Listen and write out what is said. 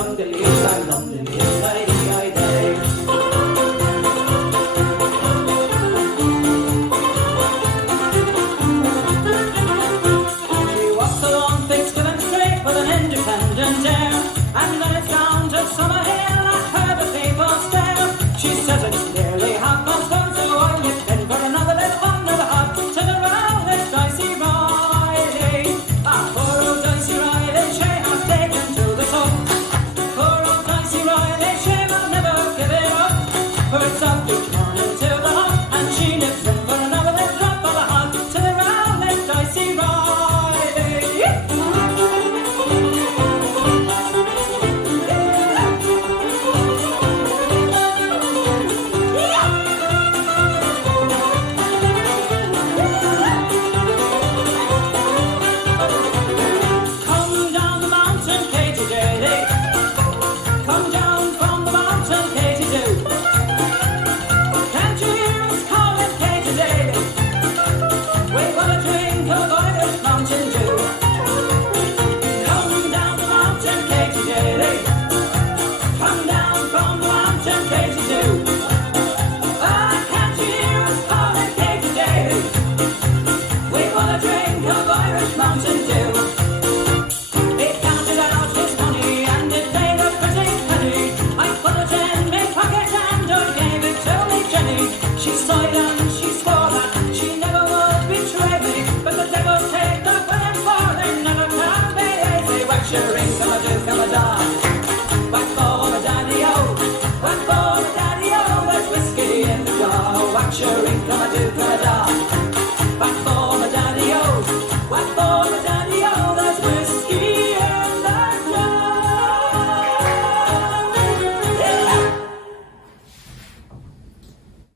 lum dilly I lum dilly I day. She walks along Thanksgiving straight with an independent air, and then it's down to Summer Hill at her the people stare. She says it's nearly 1:30, so I nip in for another little fun of the hut to the roundest Dicey Riley. Ah, poor old Dicey Riley, she has taken to the top. Poor old Dicey Riley, she will never give it up. For it's up each morning to the hut, and she nips in for another little drop of the hut to the roundest Dicey Riley. Come down the mountain, Katy Daly. Come down from the mountain, Katy Doo. Can't you hear us calling, Katy Daly? We've got a drink of Irish Mountain Dew. Come down the mountain, Katy Daly. Come down from the mountain, Katy Doo. Ah, can't you hear us calling, Katy Daly? We've got a drink of Irish Mountain Dew. He counted out his money and it made a pretty penny. I put it in my pocket and I gave it to me Jenny. She sighed and she swore that she never would betray me, but the devil take the blame for they never can be easy. Wax your ring, come a do, come a da. Wax for the daddy-o, wax for the daddy-o. There's whiskey in the jar. Wax your ring, come a do,